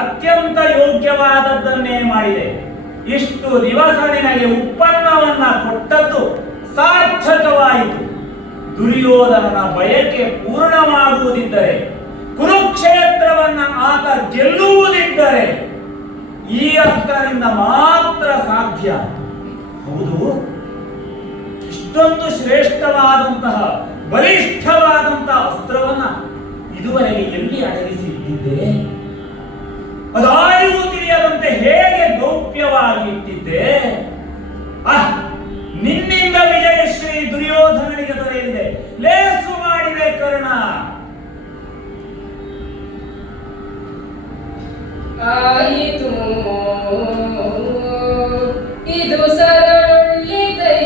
ಅತ್ಯಂತ ಯೋಗ್ಯವಾದದ್ದನ್ನೇ ಮಾಡಿದೆ. ಇಷ್ಟು ದಿವಸ ನಿನಗೆ ಉತ್ಪನ್ನವನ್ನ ಕೊಟ್ಟದ್ದು ಸಾರ್ಥಕವಾಯಿತು. ದುರ್ಯೋಧನನ ಬಯಕೆ ಪೂರ್ಣವಾಗುವುದಿದ್ದರೆ, ಕುರುಕ್ಷೇತ್ರವನ್ನ ಆತ ಗೆಲ್ಲುವುದಿದ್ದರೆ ಈ ಅಸ್ತ್ರದಿಂದ ಮಾತ್ರ ಸಾಧ್ಯ. ಹೌದು, ಇಷ್ಟೊಂದು ಶ್ರೇಷ್ಠವಾದಂತಹ ಬಲಿಷ್ಠವಾದಂತಹ ಅಸ್ತ್ರವನ್ನ ಇದುವರೆಗೆ ಎಲ್ಲಿ ಅಡಗಿಸಿ ಇಟ್ಟಿದ್ದೆ? ಅದಾರಿಗೂ ತಿಳಿಯದಂತೆ ಹೇಗೆ ಗೌಪ್ಯವಾಗಿ ಇಟ್ಟಿದ್ದೆ? ನಿನ್ನಿಂದ ವಿಜಯಶ್ರೀ ದುರ್ಯೋಧನನಿಗೆ ದೊರೆಯಲಿದೆ. ಲೇಸು ಮಾಡಿದೆ ಕರ್ಣ. ಆಯಿತು ಇದು ಸರಳುಳ್ಳಿತೈ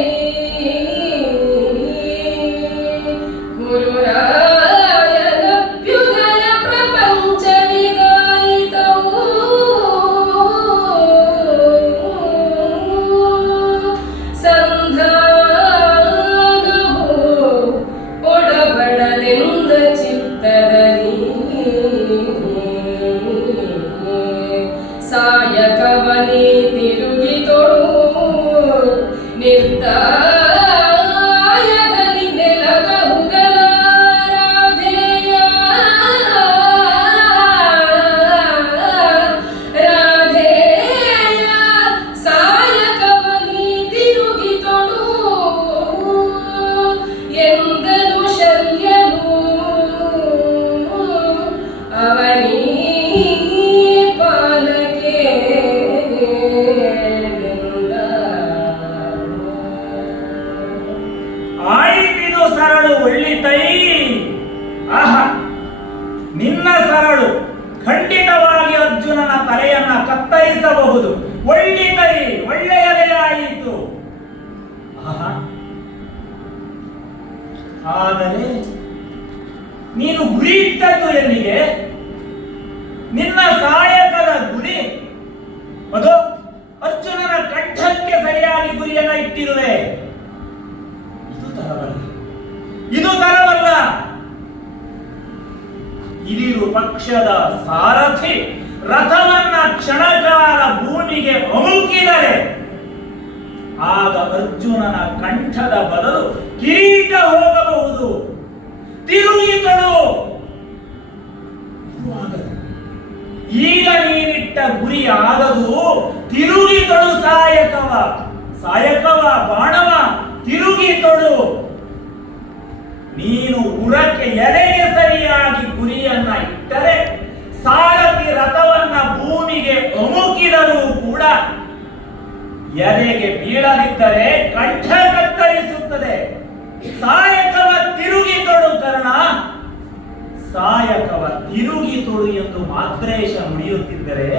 ಗುರುರಾಯನಭ್ಯುದಯ ಪ್ರಪಂಚವಿದಾಯಿತವು ಸಂಧಾನವು ಒಡಬಡಲೆಂದ ಚಿತ್ತದಲ್ಲಿ ಸಾಯಕವನೇ ತಿರುಗಿತೊಡು ನಿರ್ದಾಯದಲ್ಲಿ ನೆಲದ ಹುದಲ ರಾಧೆಯ ಸಾಯಕವನೇ ತಿರುಗಿತೊಡು ಎಂದನು ಶಲ್ಯನು ಅವನೀ ಸರಳು ಒಳ್ಳಿತೈ. ನಿನ್ನ ಸರಳು ಖಂಡಿತವಾಗಿ ಅರ್ಜುನನ ತಲೆಯನ್ನ ಕತ್ತರಿಸಬಹುದು. ಒಳ್ಳಿತೈ, ಒಳ್ಳೆಯದೇ ಆಯಿತು. ಆದರೆ ನೀನು ಗುರಿ ಇಟ್ಟದ್ದು ಎಲ್ಲಿಗೆ? ನಿನ್ನ ಸಾಯಕದ ಗುರಿ ಅದು ಅರ್ಜುನನ ಕಂಠಕ್ಕೆ ಸರಿಯಾಗಿ ಗುರಿಯನ್ನ ಇಟ್ಟಿರುವೆ. ಇದು ತರವಲ್ಲ. ಇದಿರು ಪಕ್ಷದ ಸಾರಥಿ ರಥವನ್ನ ಕ್ಷಣಕಾಲ ಭೂಮಿಗೆ ಅಮುಕಿದರೆ ಆಗ ಅರ್ಜುನನ ಕಂಠದ ಬದಲು ಕಿರೀಟ ಹೋಗಬಹುದು. ತಿರುಗಿತಳು. ಈಗ ನೀನಿಟ್ಟ ಗುರಿ ಆಗದು. ತಿರುಗಿತಳು ಸಾಯಕವ, ಸಾಯಕವ ಬಾಣವ ತಿರುಗಿತಳು. ನೀನು ಉರಕ್ಕೆ ಎದೆಗೆ ಸರಿಯಾಗಿ ಗುರಿಯನ್ನ ಇಟ್ಟರೆ ಸಾರಥಿ ರಥವನ್ನ ಭೂಮಿಗೆ ಅಮುಕಿದರೂ ಕೂಡ ಎದೆಗೆ ಬೀಳದಿದ್ದರೆ ಕಂಠ ಕತ್ತರಿಸುತ್ತದೆ. ಸಾಯಕವ ತಿರುಗಿತೊಡು ಕರ್ಣ, ಸಾಯಕವ ತಿರುಗಿತೊಡು ಎಂದು ಮಾದ್ರೇಶ ನುಡಿಯುತ್ತಿದ್ದರೆ